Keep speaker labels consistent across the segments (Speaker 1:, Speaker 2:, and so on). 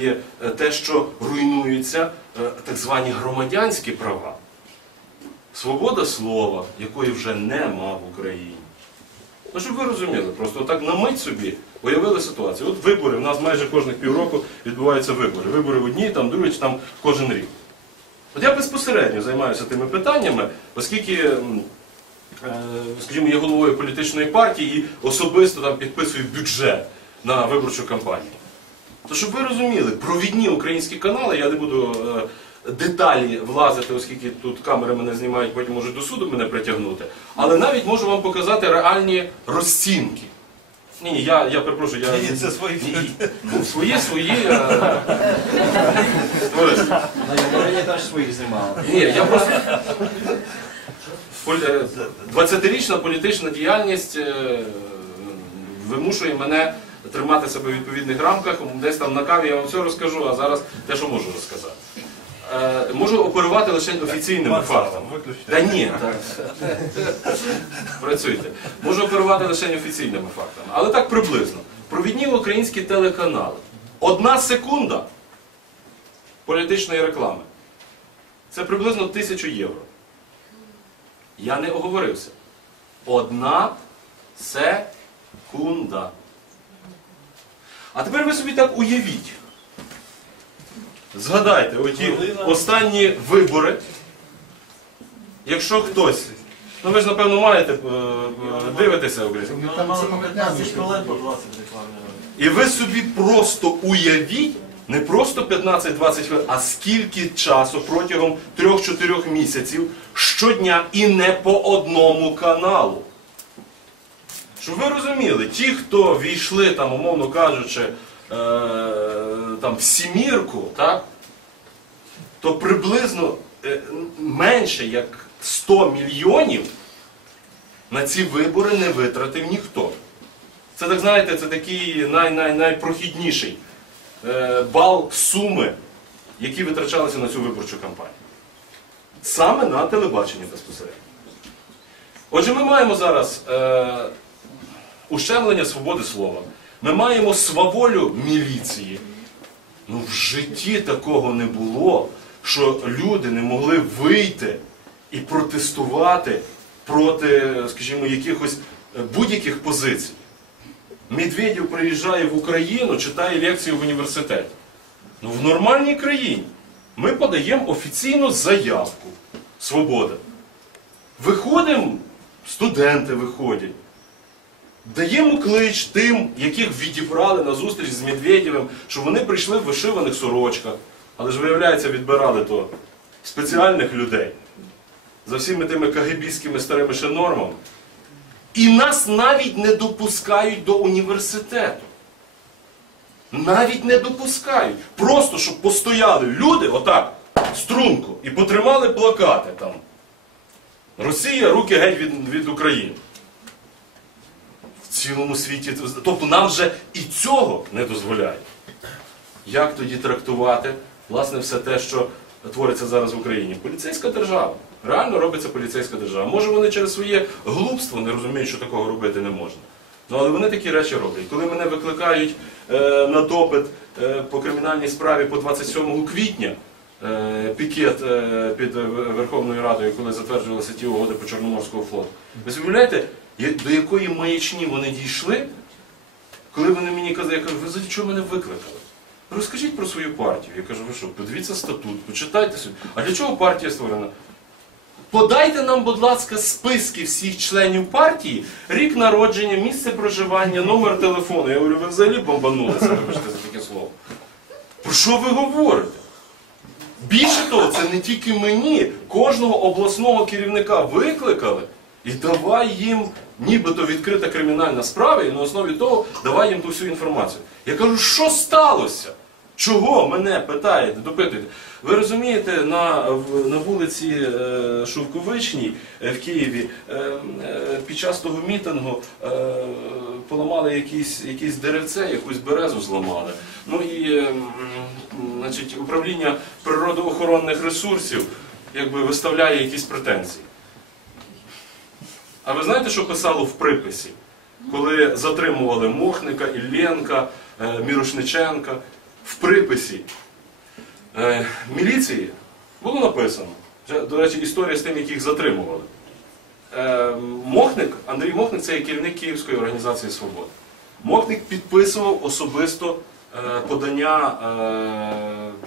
Speaker 1: Є е, те, що руйнуються е, так звані громадянські права. Свобода слова, якої вже нема в Україні. Ну, щоб ви розуміли, просто так на мить собі уявили ситуацію. От вибори, у нас майже кожних півроку відбуваються вибори. Вибори в одній, там другі, там кожен рік. От я безпосередньо займаюся тими питаннями, оскільки, е, скажімо, є головою політичної партії і особисто там підписую бюджет на виборчу кампанію. То щоб ви розуміли, провідні українські канали, я не буду е, деталі влазити, оскільки тут камери мене знімають, потім можуть до суду мене притягнути. Але навіть можу вам показати реальні розцінки. Ні, ні, я, я перепрошую,
Speaker 2: я Ні, це свої. Ні,
Speaker 1: ну, свої, свої. е,
Speaker 3: Я теж своїх знімав. ні, я просто.
Speaker 1: Е, 20-річна політична діяльність е, вимушує мене тримати себе в відповідних рамках. Десь там на каві я вам все розкажу, а зараз те, що можу розказати. Е, Можу оперувати лише офіційними фактами. Та ні, так. Працюйте. Можу оперувати лише офіційними фактами. Але так приблизно. Провідні українські телеканали. Одна секунда політичної реклами. Це приблизно тисячу євро. Я не оговорився. Одна секунда. А тепер ви собі так уявіть. Згадайте, оті останні вибори. Якщо хтось, ну ви ж напевно маєте е, е, дивитися українську. Там мало 15 хвилин по 20 рекламних. І ви собі просто уявіть, не просто 15-20 хвилин, а скільки часу протягом 3-4 місяців щодня і не по одному каналу. Щоб ви розуміли, ті, хто війшли, там, умовно кажучи, е, там, в сімірку, так, то приблизно е, менше як 100 мільйонів на ці вибори не витратив ніхто. Це так знаєте, це такий най, най, найпрохідніший е, бал суми, які витрачалися на цю виборчу кампанію. Саме на телебаченні безпосередньо. Отже, ми маємо зараз е, ущемлення свободи слова. Ми маємо сваволю міліції. Ну, в житті такого не було, що люди не могли вийти і протестувати проти, скажімо, якихось е, будь-яких позицій. Медведєв приїжджає в Україну, читає лекцію в університеті. Ну, в нормальній країні ми подаємо офіційну заявку. Свобода. Виходимо, студенти виходять. Даємо клич тим, яких відібрали на зустріч з Медведєвим, що вони прийшли в вишиваних сорочках. Але ж, виявляється, відбирали то спеціальних людей за всіми тими кагибістськими старими ще нормами. І нас навіть не допускають до університету. Навіть не допускають. Просто щоб постояли люди, отак, струнко, і потримали плакати там. Росія, руки геть від, від України. Цілому світі. Тобто нам вже і цього не дозволяють. Як тоді трактувати власне все те, що твориться зараз в Україні? Поліцейська держава. Реально робиться поліцейська держава. Може вони через своє глупство не розуміють, що такого робити не можна. Ну, але вони такі речі роблять. Коли мене викликають е, на допит е, по кримінальній справі по 27 квітня, е, пікет е, під Верховною Радою, коли затверджувалися ті угоди по Чорноморського флоту. Ви уявляєте, до якої маячні вони дійшли, коли вони мені казали, я кажу, ви за чого мене викликали? Розкажіть про свою партію. Я кажу, ви що, подивіться статут, почитайте собі. А для чого партія створена? Подайте нам, будь ласка, списки всіх членів партії, рік народження, місце проживання, номер телефону. Я говорю, ви взагалі бомбанулися, вибачте за таке слово. Про що ви говорите? Більше того, це не тільки мені, кожного обласного керівника викликали і давай їм, нібито відкрита кримінальна справа, і на основі того давай їм ту всю інформацію. Я кажу, що сталося? Чого мене питаєте, допитуєте? Ви розумієте, на, на вулиці е, Шовковичній е, в Києві е, е, під час того мітингу поламали якісь, якісь деревце, якусь березу зламали. Ну і значить, управління природоохоронних ресурсів якби виставляє якісь претензії. А ви знаєте, що писало в приписі? Коли затримували Мохника, Ілленка, е, Мірошниченка, в приписі е, міліції було написано. До речі, історія з тим, яких затримували. Е, Мохник, Андрій Мохник це є керівник Київської організації Свобода. Мохник підписував особисто подання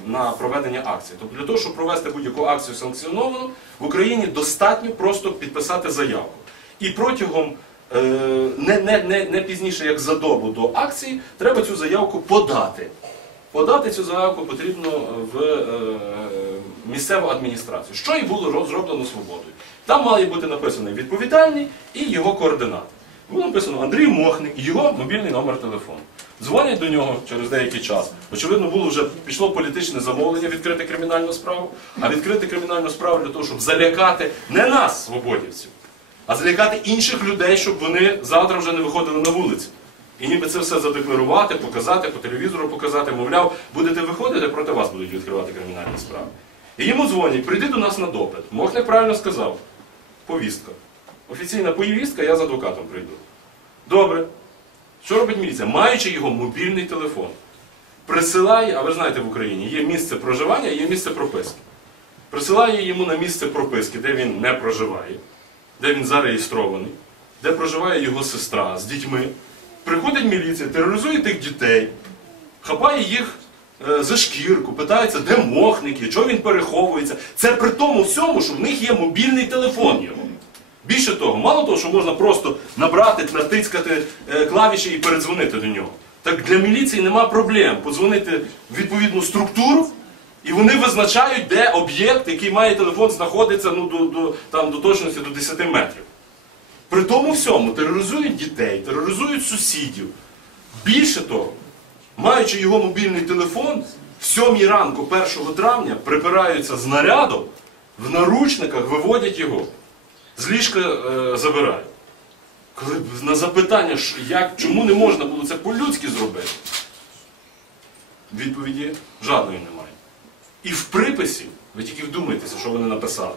Speaker 1: на проведення акції. Тобто для того, щоб провести будь-яку акцію санкціоновану, в Україні достатньо просто підписати заявку. І протягом е, не, не, не, не пізніше, як за добу до акції, треба цю заявку подати. Подати цю заявку потрібно в е, місцеву адміністрацію, що і було роз- зроблено свободою. Там має бути написаний відповідальний і його координати. Було написано Андрій Мохник і його мобільний номер телефону. Дзвонять до нього через деякий час. Очевидно, було вже пішло політичне замовлення відкрити кримінальну справу, а відкрити кримінальну справу для того, щоб залякати не нас, свободівців, а залякати інших людей, щоб вони завтра вже не виходили на вулицю. І ніби це все задекларувати, показати, по телевізору показати, мовляв, будете виходити, проти вас будуть відкривати кримінальні справи. І йому дзвонять, прийди до нас на допит. Мохник правильно сказав. Повістка. Офіційна повістка, я з адвокатом прийду. Добре. Що робить міліція? Маючи його мобільний телефон, присилає, а ви знаєте в Україні, є місце проживання і є місце прописки. Присилає йому на місце прописки, де він не проживає, де він зареєстрований, де проживає його сестра з дітьми. Приходить міліція, тероризує тих дітей, хапає їх е, за шкірку, питається, де мохники, чого він переховується. Це при тому всьому, що в них є мобільний телефон його. Більше того, мало того, що можна просто набрати, натискати е, клавіші і передзвонити до нього. Так для міліції нема проблем подзвонити в відповідну структуру, і вони визначають, де об'єкт, який має телефон, знаходиться ну, до, до, там, до точності до 10 метрів. При тому всьому тероризують дітей, тероризують сусідів. Більше того, маючи його мобільний телефон, в 7 ранку 1 травня припираються з нарядом, в наручниках виводять його, з ліжка е, забирають. Коли на запитання, як, чому не можна було це по-людськи зробити, відповіді жодної немає. І в приписі, ви тільки вдумайтеся, що вони написали.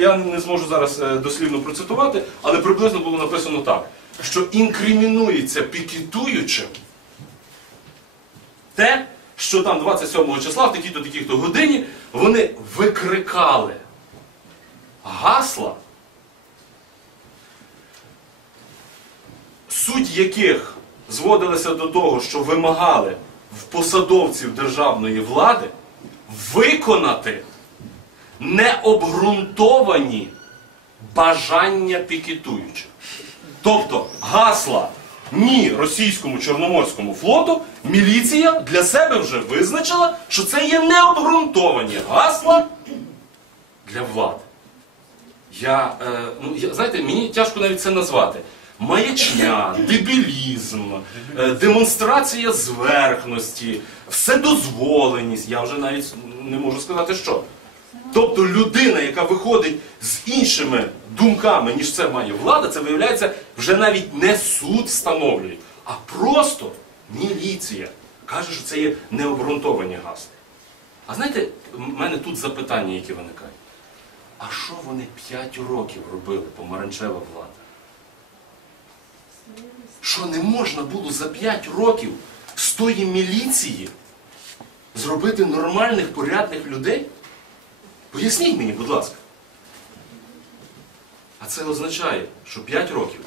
Speaker 1: Я не зможу зараз е, дослівно процитувати, але приблизно було написано так, що інкримінується пікетуючим те, що там 27 числа, в такій-то такій-то годині, вони викрикали гасла, суть яких зводилася до того, що вимагали в посадовців державної влади виконати необґрунтовані бажання пікетуючих. Тобто гасла ні російському чорноморському флоту міліція для себе вже визначила, що це є необґрунтовані гасла для влади. Я, е, ну, я, знаєте, мені тяжко навіть це назвати. Маячня, дебілізм, е, демонстрація зверхності, вседозволеність. Я вже навіть не можу сказати, що. Тобто людина, яка виходить з іншими думками, ніж це має влада, це виявляється вже навіть не суд встановлює, а просто міліція каже, що це є необґрунтовані гасла. А знаєте, в мене тут запитання, які виникають. А що вони 5 років робили, помаранчева влада? Що не можна було за 5 років з тої міліції зробити нормальних, порядних людей? Поясніть мені, будь ласка. А це означає, що 5 років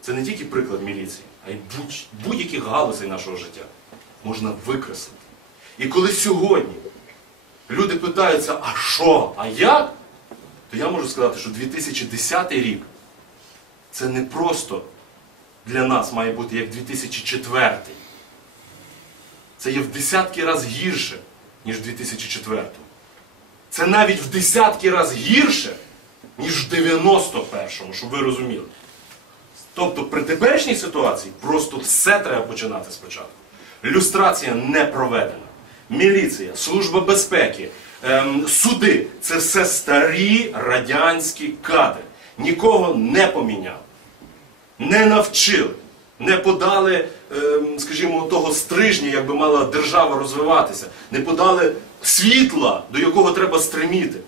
Speaker 1: це не тільки приклад міліції, а й будь- будь-яких галузей нашого життя можна викреслити. І коли сьогодні люди питаються, а що, а як? То я можу сказати, що 2010 рік це не просто для нас має бути як 2004. Це є в десятки разів гірше, ніж в 2004. Це навіть в десятки разів гірше, ніж в 91-му, щоб ви розуміли. Тобто при теперішній ситуації просто все треба починати спочатку. Люстрація не проведена. Міліція, служба безпеки, ем, суди це все старі радянські кадри. Нікого не поміняли, не навчили, не подали, ем, скажімо, того стрижня, як би мала держава розвиватися, не подали світла, до якого треба стриміти.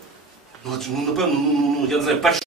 Speaker 1: Ну, ну напевно, ну, ну, ну, я не знаю, перше.